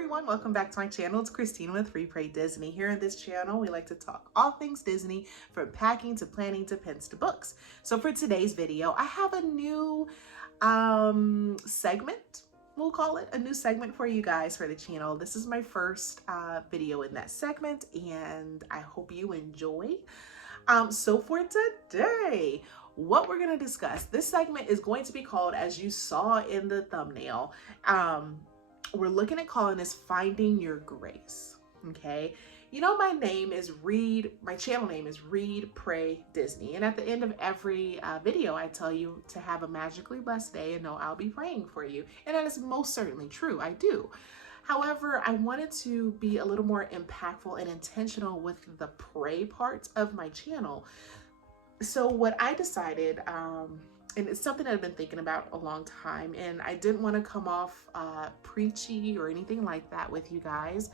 everyone, welcome back to my channel. It's Christina with Read.Pray.Disney. Here on this channel, we like to talk all things Disney, from packing to planning to pens to books. So for today's video, I have a new segment, we'll call it, a new segment for you guys for the channel. This is my first video in that segment, and I hope you enjoy. So for today, what we're going to discuss, this segment is going to be called, as you saw in the thumbnail, we're looking at calling this Finding Your Grace. Okay, you know, my channel name is Read, Pray, Disney, and at the end of every video I tell you to have a magically blessed day and know I'll be praying for you, and that is most certainly true. I do. However, I wanted to be a little more impactful and intentional with the pray parts of my channel. So what I decided, and it's something I've been thinking about a long time, and I didn't want to come off preachy or anything like that with you guys,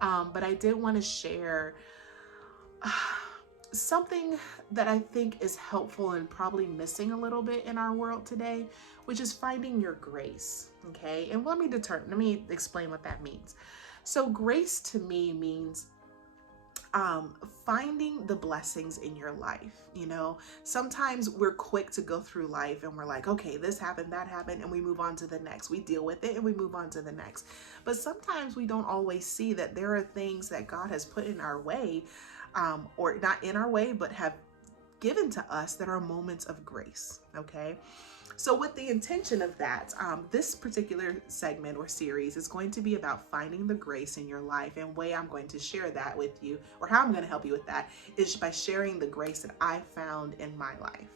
but I did want to share something that I think is helpful and probably missing a little bit in our world today, which is finding your grace. Okay, and let me explain what that means. So grace to me means finding the blessings in your life. You know, sometimes we're quick to go through life and we're like, okay, this happened, that happened, and we move on to the next. We deal with it and we move on to the next. But sometimes we don't always see that there are things that God has put in our way, or not in our way, but have given to us that are moments of grace. Okay. So with the intention of that, this particular segment or series is going to be about finding the grace in your life, and way I'm going to share that with you, or how I'm going to help you with that, is by sharing the grace that I found in my life.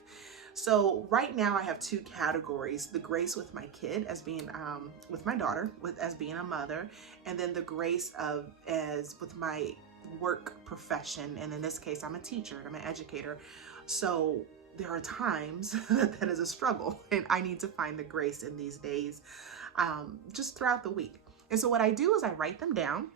So right now I have two categories: the grace with my kid as being, with my daughter, as being a mother, and then the grace as with my work profession. And in this case, I'm a teacher, I'm an educator. So there are times that is a struggle, and I need to find the grace in these days, just throughout the week. And so what I do is I write them down,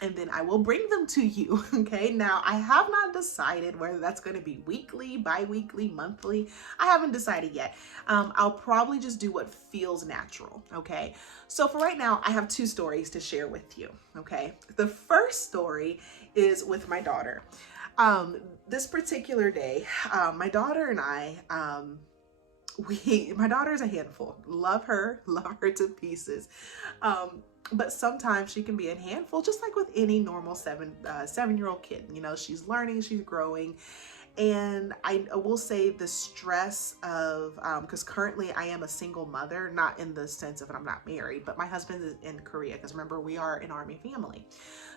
and then I will bring them to you. Okay, now I have not decided whether that's going to be weekly, bi-weekly, monthly. I haven't decided yet. I'll probably just do what feels natural. Okay, so for right now, I have two stories to share with you. Okay, the first story is with my daughter. This particular day, my daughter and I, my daughter is a handful. Love her to pieces. But sometimes she can be a handful, just like with any normal seven-year-old kid. You know, she's learning, she's growing. And I will say the stress of, because currently I am a single mother, not in the sense of I'm not married, but my husband is in Korea, because remember, we are an Army family.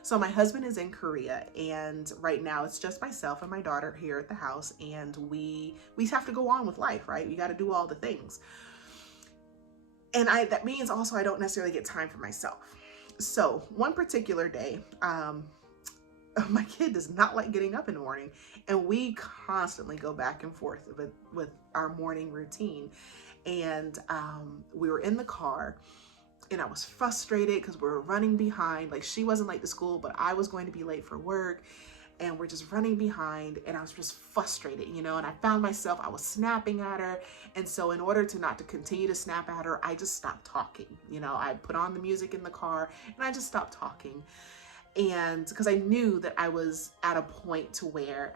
So my husband is in Korea, and right now it's just myself and my daughter here at the house, and we have to go on with life, right? We got to do all the things. And that means also I don't necessarily get time for myself. So one particular day, my kid does not like getting up in the morning, and we constantly go back and forth with our morning routine. And we were in the car, and I was frustrated because we were running behind. Like, she wasn't late to school, but I was going to be late for work, and we're just running behind, and I was just frustrated, you know, and I found myself, I was snapping at her. And so in order to not to continue to snap at her, I just stopped talking. You know, I put on the music in the car and I just stopped talking. And because I knew that I was at a point to where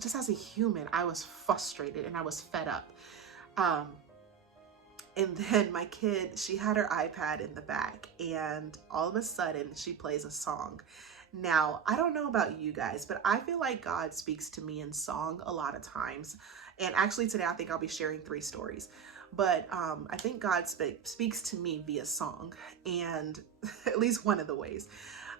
just as a human, I was frustrated and I was fed up. And then my kid, she had her iPad in the back, and all of a sudden she plays a song. Now, I don't know about you guys, but I feel like God speaks to me in song a lot of times. And actually today, I think I'll be sharing 3 stories. But I think God speaks to me via song, and at least one of the ways.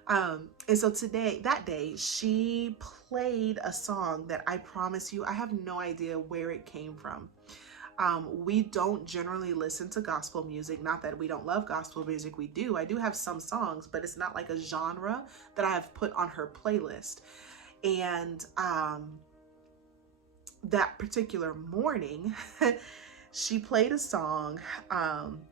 And so that day, she played a song that I promise you, I have no idea where it came from. We don't generally listen to gospel music. Not that we don't love gospel music, we do. I do have some songs, but it's not like a genre that I have put on her playlist. And that particular morning, she played a song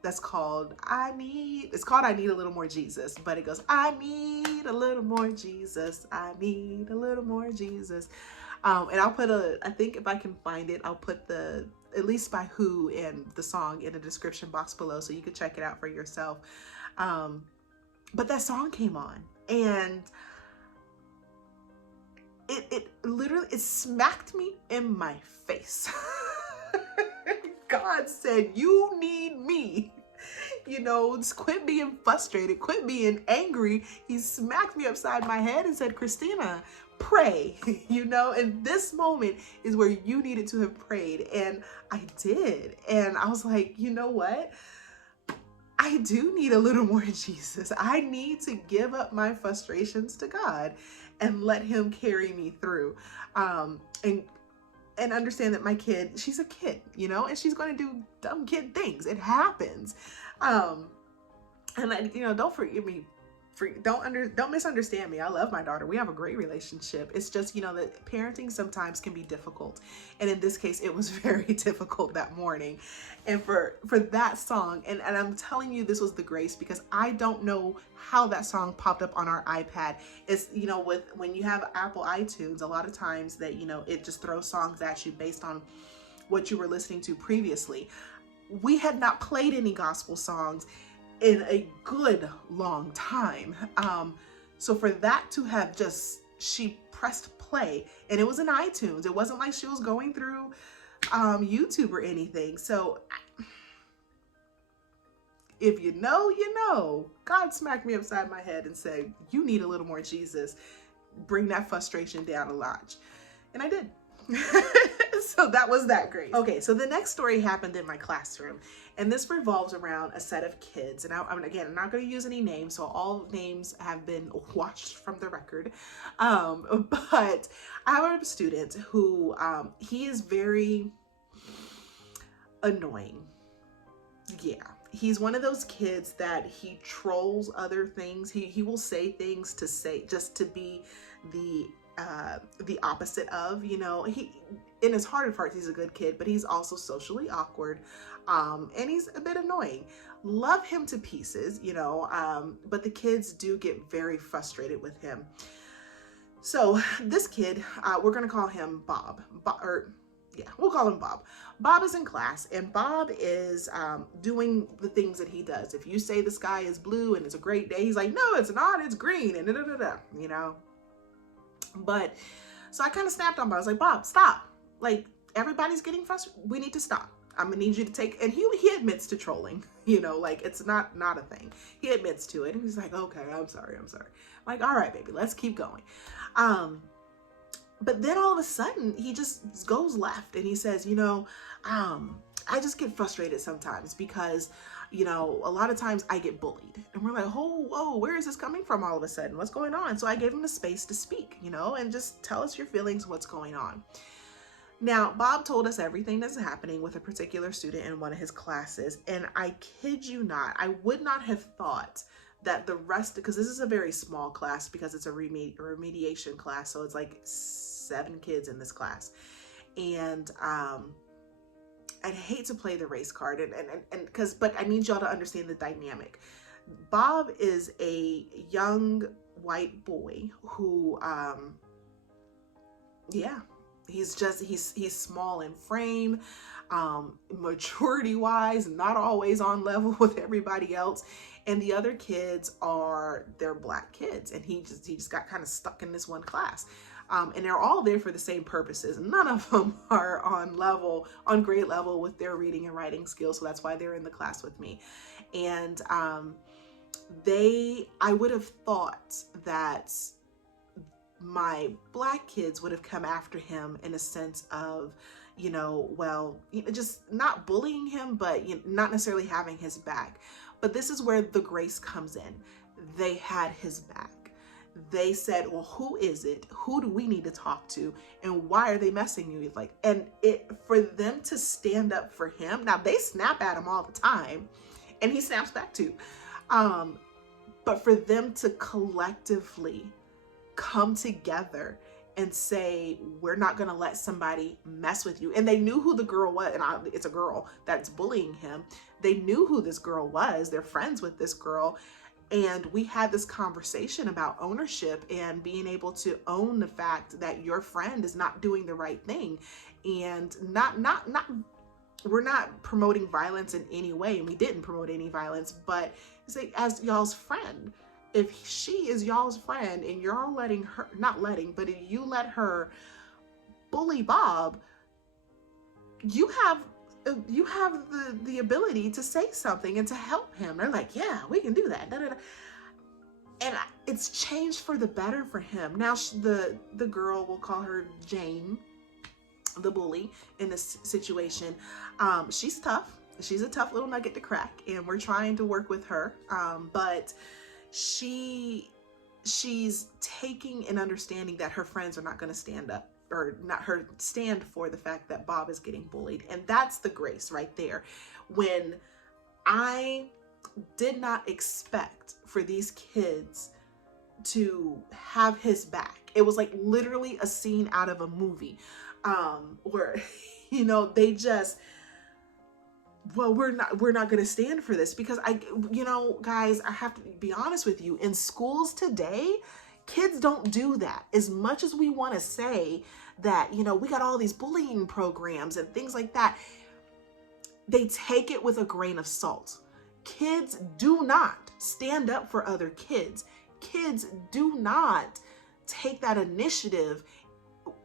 that's called I Need a Little More Jesus, but it goes, I need a little more Jesus, I need a little more Jesus. And I'll put I think if I can find it, I'll put at least by who and the song in the description box below, so you can check it out for yourself. But that song came on, and it literally, it smacked me in my face. God said, you need me. You know, just quit being frustrated, quit being angry. He smacked me upside my head and said, Christina, pray. You know, and this moment is where you needed to have prayed. And I did. And I was like, you know what? I do need a little more Jesus. I need to give up my frustrations to God and let him carry me through. And understand that my kid, she's a kid, you know, and she's going to do dumb kid things. It happens. And I, you know, don't forgive me. Don't misunderstand me. I love my daughter. We have a great relationship. It's just, you know, that parenting sometimes can be difficult. And in this case, it was very difficult that morning. And for that song, and I'm telling you, this was the grace, because I don't know how that song popped up on our iPad. It's, you know, when you have Apple iTunes, a lot of times that, you know, it just throws songs at you based on what you were listening to previously. We had not played any gospel songs in a good long time. So for that to have just, she pressed play, and it was in iTunes. It wasn't like she was going through YouTube or anything. So if you know, you know. God smacked me upside my head and said, you need a little more Jesus. Bring that frustration down a notch. And I did. So that was that grace. Okay, so the next story happened in my classroom, and this revolves around a set of kids. And I'm not going to use any names, so all names have been washed from the record. But I have a student who, he is very annoying. Yeah. He's one of those kids that he trolls other things. He will say things to say just to be the opposite of, you know. He, in his heart of hearts, he's a good kid, but he's also socially awkward, and he's a bit annoying. Love him to pieces, you know, but the kids do get very frustrated with him. So this kid, we're gonna call him Bob, we'll call him Bob. Bob is in class, and Bob is doing the things that he does. If you say the sky is blue and it's a great day, he's like, no, it's not, it's green, and you know. But so I kind of snapped on Bob. I was like, Bob, stop. Like, everybody's getting frustrated. We need to stop. I'm gonna need you to take, and he admits to trolling, you know, like, it's not a thing. He admits to it, and he's like, okay, I'm sorry. I'm like, all right, baby, let's keep going. But then all of a sudden, he just goes left, and he says, you know, I just get frustrated sometimes because, you know, a lot of times I get bullied. And we're like, oh, whoa, where is this coming from all of a sudden? What's going on? So I gave him the space to speak, you know, and just tell us your feelings, what's going on. Now, Bob told us everything that's happening with a particular student in one of his classes. And I kid you not, I would not have thought that the rest, because this is a very small class, because it's a remediation class. So it's like 7 kids in this class. And I'd hate to play the race card, but I need y'all to understand the dynamic. Bob is a young white boy who, he's small in frame, maturity wise, not always on level with everybody else. And the other kids they're black kids, and he just got kind of stuck in this one class. And they're all there for the same purposes. None of them are on grade level with their reading and writing skills. So that's why they're in the class with me. And I would have thought that my black kids would have come after him in a sense of, you know, well, just not bullying him, but not necessarily having his back. But this is where the grace comes in. They had his back. They said, well, who is it? Who do we need to talk to? And why are they messing you? Like, and for them to stand up for him. Now they snap at him all the time, and he snaps back too. But for them to collectively come together and say, we're not going to let somebody mess with you. And they knew who the girl was. And it's a girl that's bullying him. They knew who this girl was. They're friends with this girl. And we had this conversation about ownership and being able to own the fact that your friend is not doing the right thing. And we're not promoting violence in any way. And we didn't promote any violence, but say, as y'all's friend, if she is y'all's friend and you're letting her, not letting, but if you let her bully Bob, you have the ability to say something and to help him. They're like, yeah, we can do that. Da, da, da. And it's changed for the better for him. Now the girl, we'll call her Jane, the bully in this situation, she's tough. She's a tough little nugget to crack, and we're trying to work with her. But she's taking and understanding that her friends are not going to stand up, or not her stand for the fact that Bob is getting bullied. And that's the grace right there. When I did not expect for these kids to have his back. It was like literally a scene out of a movie, where, you know, they just, well, we're not going to stand for this, because guys, I have to be honest with you. In schools today, kids don't do that. As much as we want to say that, you know, we got all these bullying programs and things like that, they take it with a grain of salt. Kids do not stand up for other kids. Kids do not take that initiative.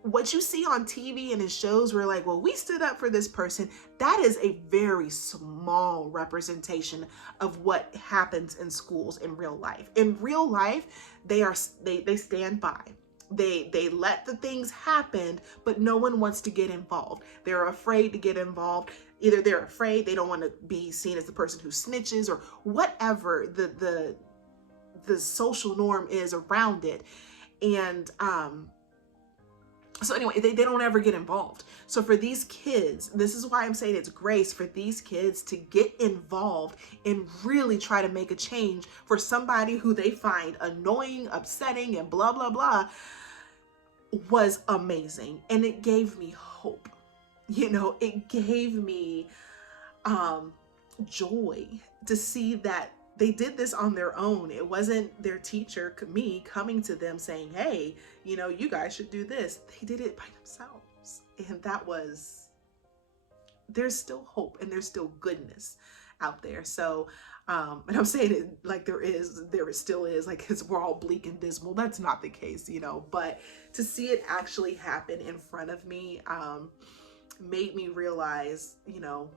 What you see on TV and in shows where like, well, we stood up for this person, that is a very small representation of what happens in schools in real life. In real life, they stand by. They let the things happen, but no one wants to get involved. They're afraid to get involved. Either they're afraid, they don't want to be seen as the person who snitches, or whatever the social norm is around it. And so anyway, they don't ever get involved. So for these kids, this is why I'm saying it's grace for these kids to get involved and really try to make a change for somebody who they find annoying, upsetting, and blah, blah, blah, was amazing. And it gave me hope. You know, it gave me joy to see that they did this on their own. It wasn't their teacher, me, coming to them saying, hey, you know, you guys should do this. They did it by themselves. And there's still hope and there's still goodness out there. So, and I'm saying it like there still is, like we're all bleak and dismal. That's not the case, you know, but to see it actually happen in front of me, made me realize, you know,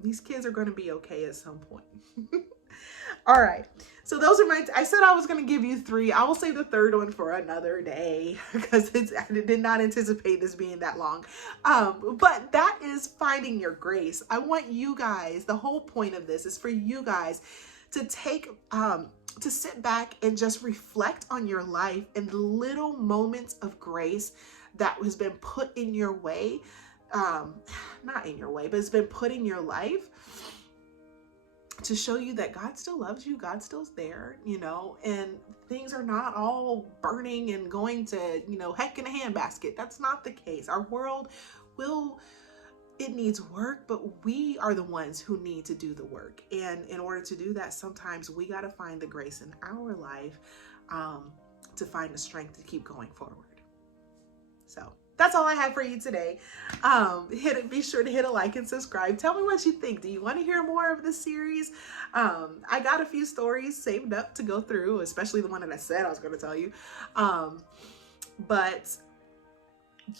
these kids are going to be okay at some point. All right. So those are I said I was going to give you 3. I will save the third one for another day, because I did not anticipate this being that long. But that is finding your grace. I want you guys, the whole point of this is for you guys to take, to sit back and just reflect on your life and the little moments of grace that has been put in your way. Not in your way, but it's been put in your life to show you that God still loves you. God still's there, you know, and things are not all burning and going to, you know, heck in a handbasket. That's not the case. Our world it needs work, but we are the ones who need to do the work. And in order to do that, sometimes we got to find the grace in our life, to find the strength to keep going forward. So that's all I have for you today. Be sure to hit a like and subscribe. Tell me what you think. Do you want to hear more of this series? I got a few stories saved up to go through, especially the one that I said I was going to tell you. But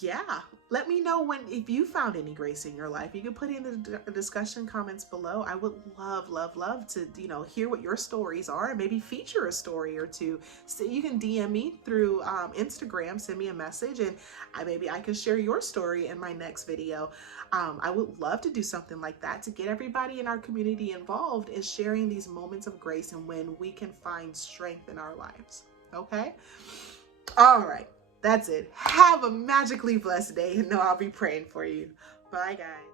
yeah, let me know if you found any grace in your life. You can put it in the discussion comments below. I would love to, you know, hear what your stories are and maybe feature a story or two. So you can DM me through Instagram, send me a message, and maybe I can share your story in my next video. I would love to do something like that to get everybody in our community involved in sharing these moments of grace and when we can find strength in our lives. Okay? All right. That's it. Have a magically blessed day, and know I'll be praying for you. Bye, guys.